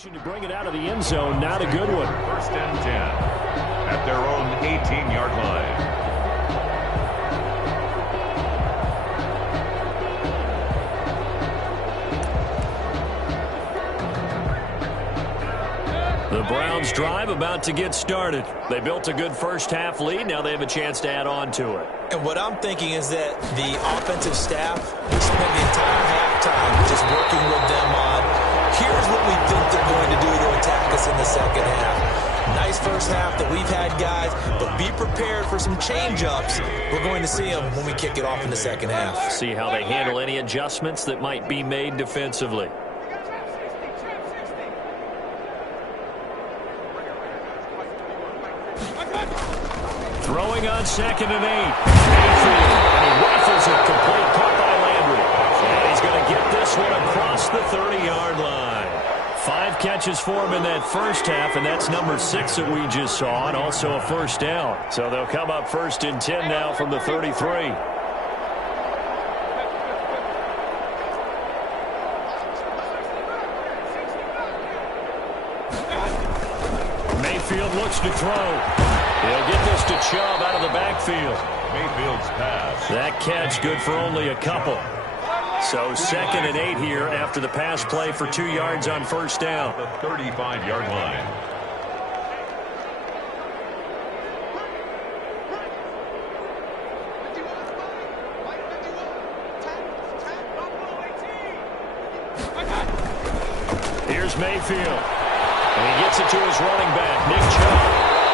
To bring it out of the end zone, not a good one. First and 10 at their own 18-yard line. The Browns drive about to get started. They built a good first-half lead. Now they have a chance to add on to it. And what I'm thinking is that the offensive staff spent the entire halftime just working with them on, here's what we think they're going to do to attack us in the second half. Nice first half that we've had, guys, but be prepared for some change-ups. We're going to see them when we kick it off in the second half. See how they handle any adjustments that might be made defensively. Throwing on 2nd and 8. Mayfield, and he rifles it complete, caught by Landry. And he's going to get this one across the 30-yard line. 5 catches for him in that first half, and that's number 6 that we just saw, and also a first down. So they'll come up 1st and 10 now from the 33. Mayfield looks to throw. He'll get this to Chubb out of the backfield. Mayfield's pass. That catch good for only a couple. So 2nd and 8 here after the pass play for 2 yards on first down. The 35-yard line. Here's Mayfield. And he gets it to his running back, Nick Chubb.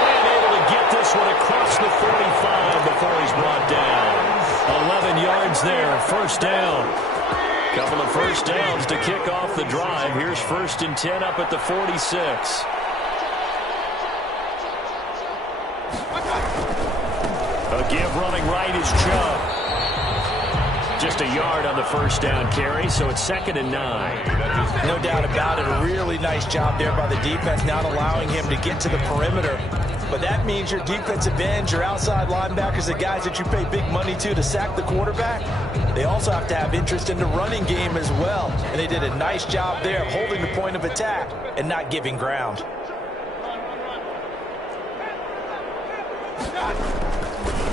And able to get this one across the 45 before he's brought down. 11 yards there, first down. Couple of first downs to kick off the drive. Here's 1st and 10 up at the 46. A give running right is Chubb. Just a yard on the first down carry, so it's 2nd and 9. No doubt about it. A really nice job there by the defense, not allowing him to get to the perimeter. But that means your defensive ends, your outside linebackers, the guys that you pay big money to sack the quarterback, they also have to have interest in the running game as well. And they did a nice job there of holding the point of attack and not giving ground.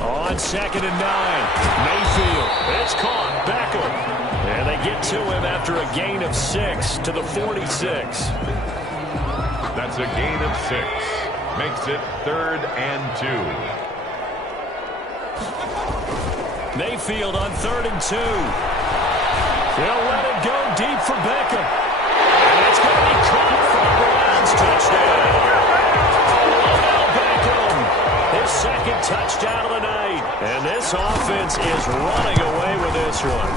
On 2nd and 9, Mayfield. It's caught. Beckham. And they get to him after a gain of 6 to the 46. That's a gain of 6. Makes it 3rd and 2. Mayfield on 3rd and 2. They'll let it go deep for Beckham. And it's going to be caught for the Browns. Touchdown. Odell Beckham. His 2nd touchdown of the night. And this offense is running away with this one.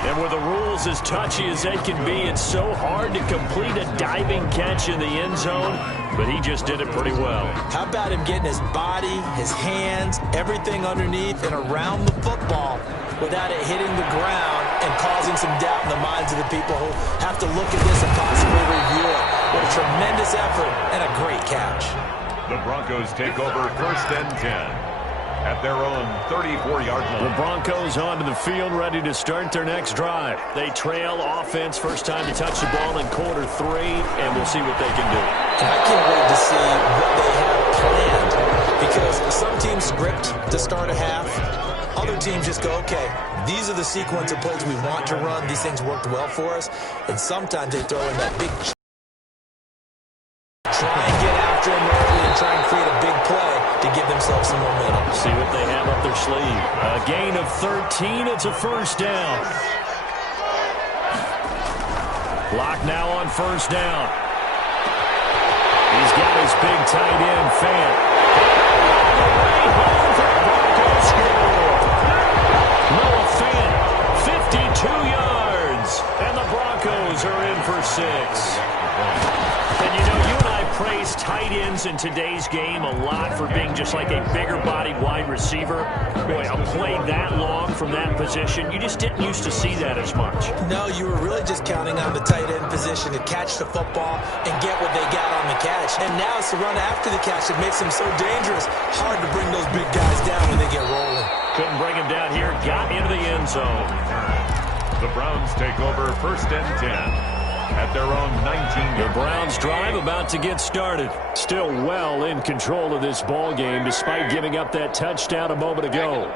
And with the rules as touchy as they can be, it's so hard to complete a diving catch in the end zone, but he just did it pretty well. How about him getting his body, his hands, everything underneath and around the football without it hitting the ground and causing some doubt in the minds of the people who have to look at this and possibly review it. What a tremendous effort and a great catch. The Broncos take over 1st and 10. At their own 34-yard line. The Broncos onto the field, ready to start their next drive. They trail offense, first time to touch the ball in quarter 3, and we'll see what they can do. And I can't wait to see what they have planned, because some teams script to start a half. Other teams just go, okay, these are the sequence of plays we want to run. These things worked well for us. And sometimes they throw in that big try and get after him early and try and create a big play to give themselves some momentum. See what they have up their sleeve. A gain of 13. It's a first down. Clock now on first down. He's got his big tight end, Fant. Noah Fant, 52 yards. And the Broncos are in for 6. And you know, you and I praise tight ends in today's game a lot for being just like a bigger-bodied wide receiver. Boy, a play that long from that position, you just didn't used to see that as much. No, you were really just counting on the tight end position to catch the football and get what they got on the catch. And now it's the run after the catch that makes them so dangerous. Hard to bring those big guys down when they get rolling. Couldn't bring him down here, got into the end zone. The Browns take over 1st and 10. at their own 19. The Browns drive about to get started. Still well in control of this ball game despite giving up that touchdown a moment ago.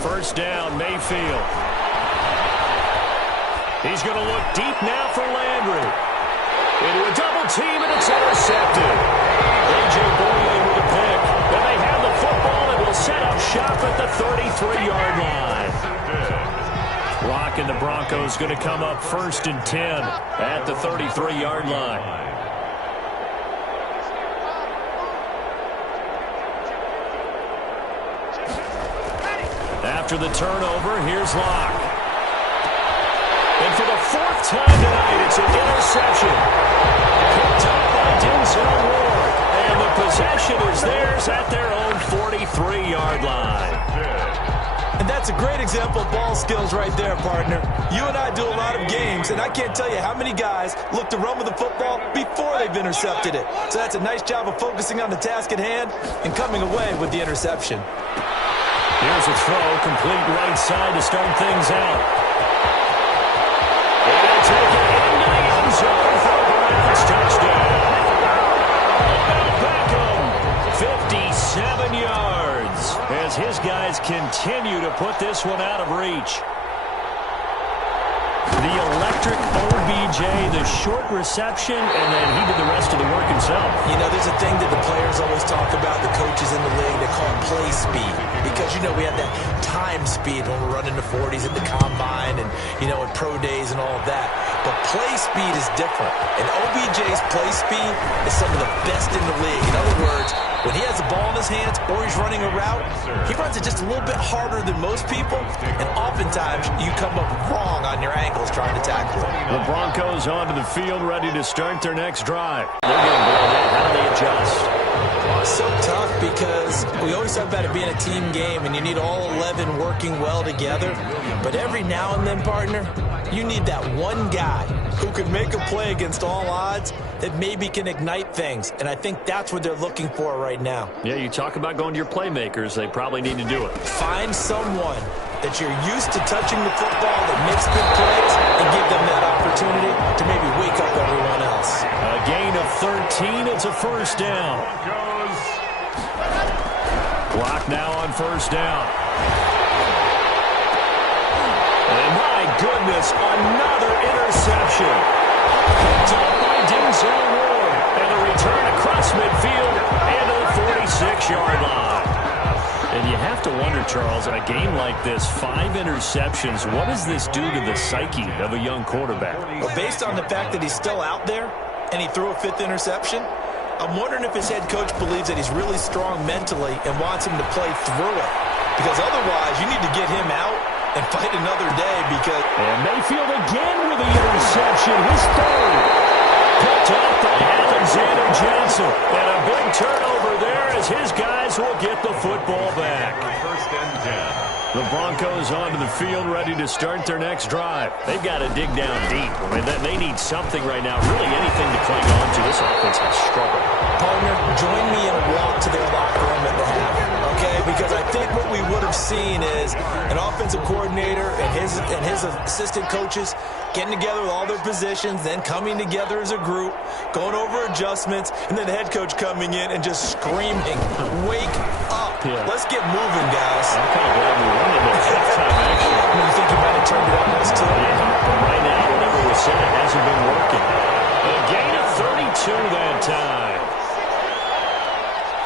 First down, Mayfield. He's going to look deep now for Landry. Into a double team, and it's intercepted. A.J. Bouye with a pick. And they have the football and will set up shop at the 33-yard line. Rock and the Broncos going to come up 1st and 10 at the 33-yard line. After the turnover, here's Locke. And for the 4th time tonight, it's an interception. Picked up by Denzel Ward. And the possession is theirs at their own 43-yard line. And that's a great example of ball skills right there, partner. You and I do a lot of games, and I can't tell you how many guys look to run with the football before they've intercepted it. So that's a nice job of focusing on the task at hand and coming away with the interception. Here's a throw, complete right side to start things out. And they'll take it into the end zone for a Browns touchdown. Odell Beckham, 57 yards, as his guys continue to put this one out of reach. The electric OBJ, the short reception, and then he did the rest of the work himself. You know, there's a thing that the players always talk about, the coaches in the league, they call it play speed. Because, you know, we have that time speed when we're running the 40s at the combine and, you know, at pro days and all of that. But play speed is different. And OBJ's play speed is some of the best in the league. In other words, when he has the ball in his hands or he's running a route, he runs it just a little bit harder than most people. And oftentimes, you come up wrong on your ankles trying to tackle it. The Broncos onto the field, ready to start their next drive. They're getting blown out. How do they adjust? So tough because we always talk about it being a team game and you need all 11 working well together. But every now and then, partner, you need that one guy who can make a play against all odds that maybe can ignite things. And I think that's what they're looking for right now. Yeah, you talk about going to your playmakers. They probably need to do it. Find someone that you're used to touching the football that makes good plays and give them that opportunity to maybe wake up everyone else. A gain of 13. It's a first down. Clock now on first down. And my goodness, another interception. Picked up by Denzel Ward. And a return across midfield and to the 46-yard line. And you have to wonder, Charles, in a game like this, 5 interceptions, what does this do to the psyche of a young quarterback? Well, based on the fact that he's still out there and he threw a 5th interception, I'm wondering if his head coach believes that he's really strong mentally and wants him to play through it. Because otherwise, you need to get him out and fight another day because... And Mayfield again with the interception, his 3rd. Picked up by Alexander Johnson. And a big turnover there as his guys will get the football back. First and 10. The Broncos onto the field, ready to start their next drive. They've got to dig down deep. I mean, they need something right now, really anything to cling on to. This offense has struggled. Partner, join me in a walk to their locker room at the half, okay? Because I think what we would have seen is an offensive coordinator and his assistant coaches getting together with all their positions, then coming together as a group, going over adjustments, and then the head coach coming in and just screaming, wake up. Yeah. Let's get moving, guys. I'm kind of glad we won it at halftime, actually. You think you might have turned it on us, too? Yeah, but right now, whatever was said, it hasn't been working. A gain of 32 that time.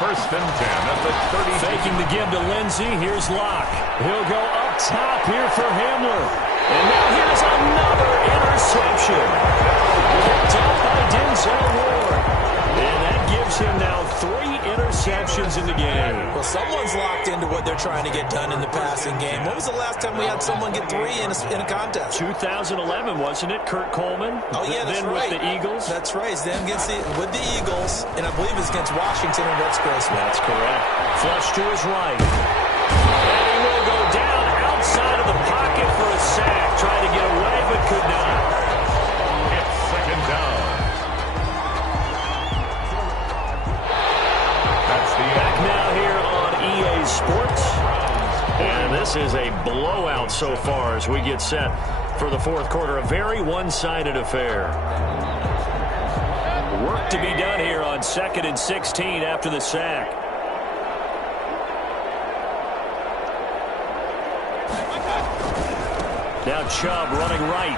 First and 10 at the 30. Faking the give to Lindsey. Here's Locke. He'll go up top here for Hamler. And now here's another interception. Picked up by Denzel Ward. And that gives him now 3 interceptions in the game. Well, someone's locked into what they're trying to get done in the passing game. When was the last time we had someone get 3 in a contest? 2011, wasn't it? Kurt Coleman. Oh, yeah, that's then right. With the Eagles. That's right. Then with the Eagles, and I believe it's against Washington and Rex Grossman. That's correct. Flush to his right. And he will go down outside of the pocket for a sack. Tried to get away, but could not. It's second down. Back now here on EA Sports. This is a blowout so far as we get set for the fourth quarter. A very one-sided affair. Work to be done here on 2nd and 16 after the sack. Now Chubb running right.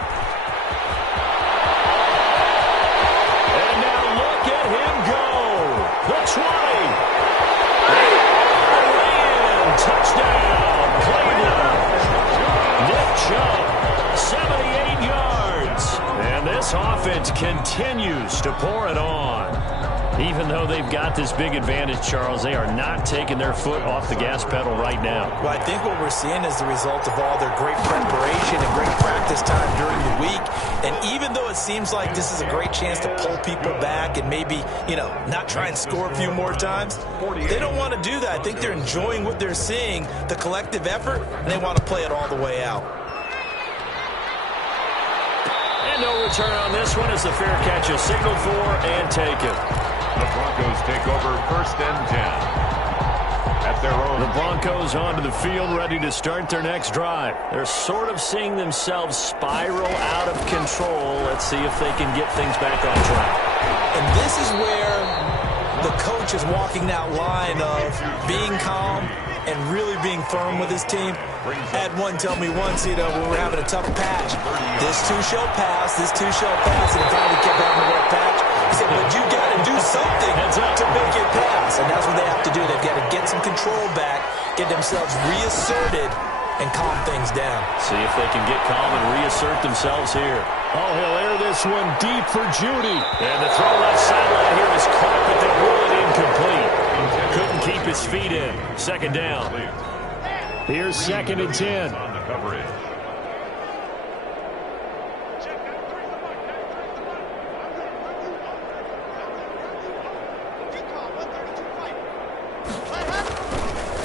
And now look at him go. The 20. And touchdown, Cleveland. Nick Chubb, 78 yards. And this offense continues to pour it on. Even though they've got this big advantage, Charles, they are not taking their foot off the gas pedal right now. Well, I think what we're seeing is the result of all their great preparation and great practice time during the week. And even though it seems like this is a great chance to pull people back and maybe, not try and score a few more times, they don't want to do that. I think they're enjoying what they're seeing, the collective effort, and they want to play it all the way out. And no return on this one as the fair catch is signaled for and taken. The Broncos take over 1st and 10 at their own. The Broncos onto the field, ready to start their next drive. They're sort of seeing themselves spiral out of control. Let's see if they can get things back on track. And this is where the coach is walking that line of being calm and really being firm with his team. Had one tell me once, when we're having a tough patch, this too shall pass, this too shall pass, and if I kept having a rough patch, he said, but you got to do something to make it pass. And that's what they have to do. They've got to get some control back, get themselves reasserted, and calm things down. See if they can get calm and reassert themselves here. Oh, he'll air this one deep for Judy. And the throw left sideline here is caught, but they rule it incomplete. Couldn't keep his feet in. 2nd down. Here's 2nd and 10. On the coverage.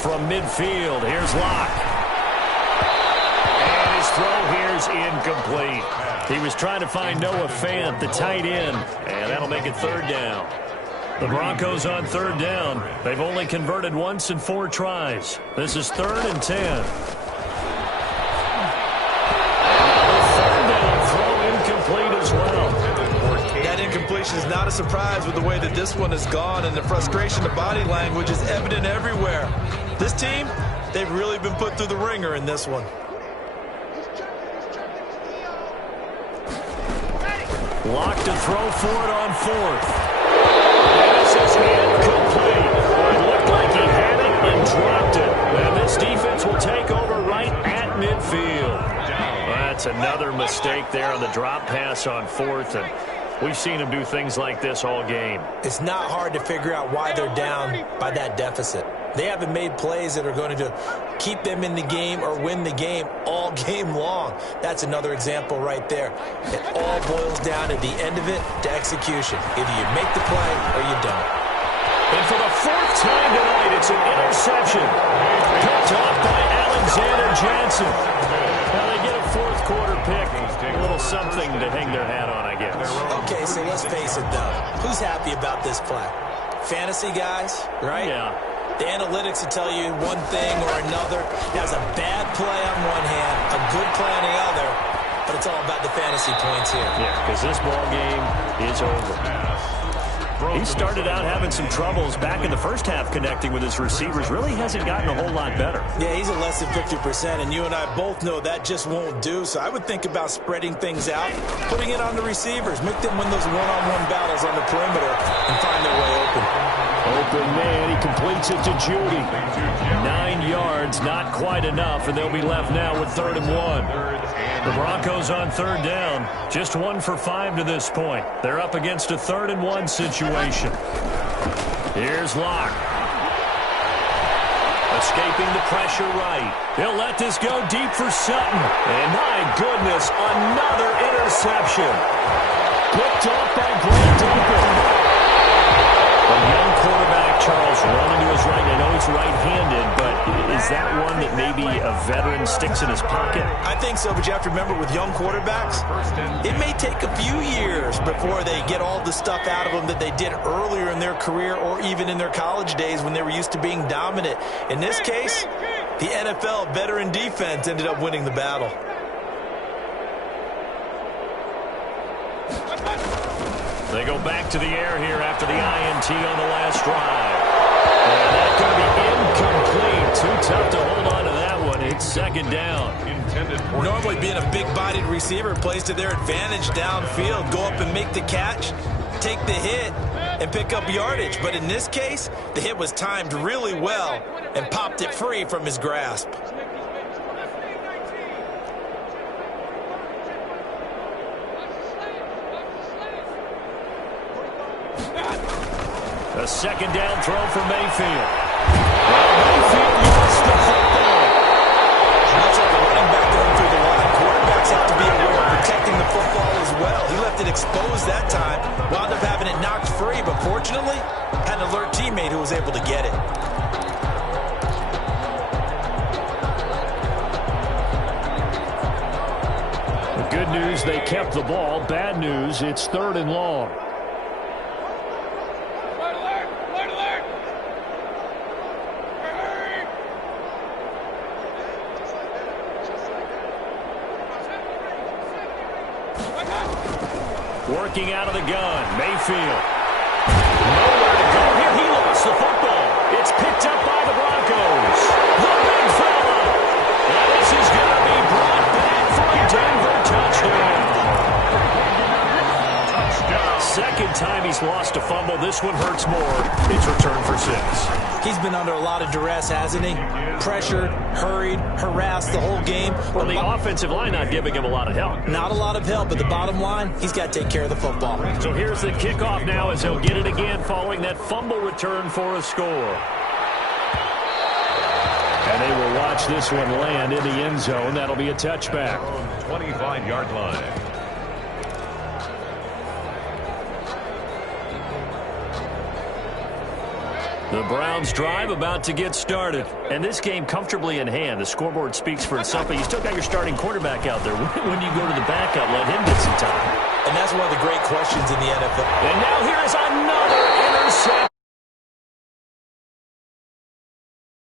From midfield, here's Locke. And his throw here's incomplete. He was trying to find Noah Fant, the tight end, and that'll make it 3rd down. The Broncos on 3rd down. They've only converted once in 4 tries. This is 3rd and 10. The 3rd down throw incomplete as well. That incompletion is not a surprise with the way that this one has gone, and the frustration, the body language is evident everywhere. This team, they've really been put through the ringer in this one. Locked to throw for it on 4th. This is incomplete. It looked like he had it and dropped it. And this defense will take over right at midfield. That's another mistake there on the drop pass on 4th. And we've seen him do things like this all game. It's not hard to figure out why they're down by that deficit. They haven't made plays that are going to keep them in the game or win the game all game long. That's another example right there. It all boils down at the end of it to execution. Either you make the play or you don't. And for the 4th time tonight, it's an interception. Picked off by Alexander Johnson. Now they get a 4th quarter pick. A little something to hang their hat on, I guess. Okay, so let's face it, though. Who's happy about this play? Fantasy guys, right? Yeah. The analytics will tell you one thing or another. Has a bad play on one hand, a good play on the other, but it's all about the fantasy points here. Yeah, because this ball game is over. He started out having some troubles back in the first half connecting with his receivers. Really hasn't gotten a whole lot better. Yeah, he's at less than 50%, and you and I both know that just won't do. So I would think about spreading things out, putting it on the receivers, make them win those one-on-one battles on the perimeter and find their way open. Open man, he completes it to Judy. 9 yards, not quite enough, and they'll be left now with 3rd and 1. The Broncos on 3rd down, just 1 for 5 to this point. They're up against a 3rd and 1 situation. Here's Locke. Escaping the pressure right. He'll let this go deep for Sutton. And my goodness, another interception. Picked off by Brandon. A young quarterback, Charles, running to his right. I know he's right-handed, but is that one that maybe a veteran sticks in his pocket? I think so, but you have to remember with young quarterbacks, it may take a few years before they get all the stuff out of them that they did earlier in their career or even in their college days when they were used to being dominant. In this case, The NFL veteran defense ended up winning the battle. They go back to the air here after the INT on the last drive. And that's going to be incomplete. Too tough to hold on to that one. It's second down. Normally being a big-bodied receiver plays to their advantage downfield. Go up and make the catch, take the hit, and pick up yardage. But in this case, the hit was timed really well and popped it free from his grasp. A second down throw for Mayfield. Mayfield lost the football. Much like a running back going through the line, quarterbacks have to be aware of protecting the football as well. He left it exposed that time, wound up having it knocked free, but fortunately, had an alert teammate who was able to get it. The good news, they kept the ball. Bad news, it's 3rd and long. Working out of the gun, Mayfield. Nowhere to go here. He lost the football. It's picked up by the Broncos. The big fella. And this is going to be brought back for a Denver touchdown. Second time he's lost a fumble. This one hurts more. It's returned for 6. He's been under a lot of duress, hasn't he? Pressured, hurried, harassed the whole game. Well, the offensive line not giving him a lot of help. Not a lot of help, but the bottom line, he's got to take care of the football. So here's the kickoff now as he'll get it again following that fumble return for a score. And they will watch this one land in the end zone. That'll be a touchback. 25-yard line. The Browns drive about to get started. And this game comfortably in hand. The scoreboard speaks for itself, but you still got your starting quarterback out there. When do you go to the backup, let him get some time? And that's one of the great questions in the NFL. And now here is another interception.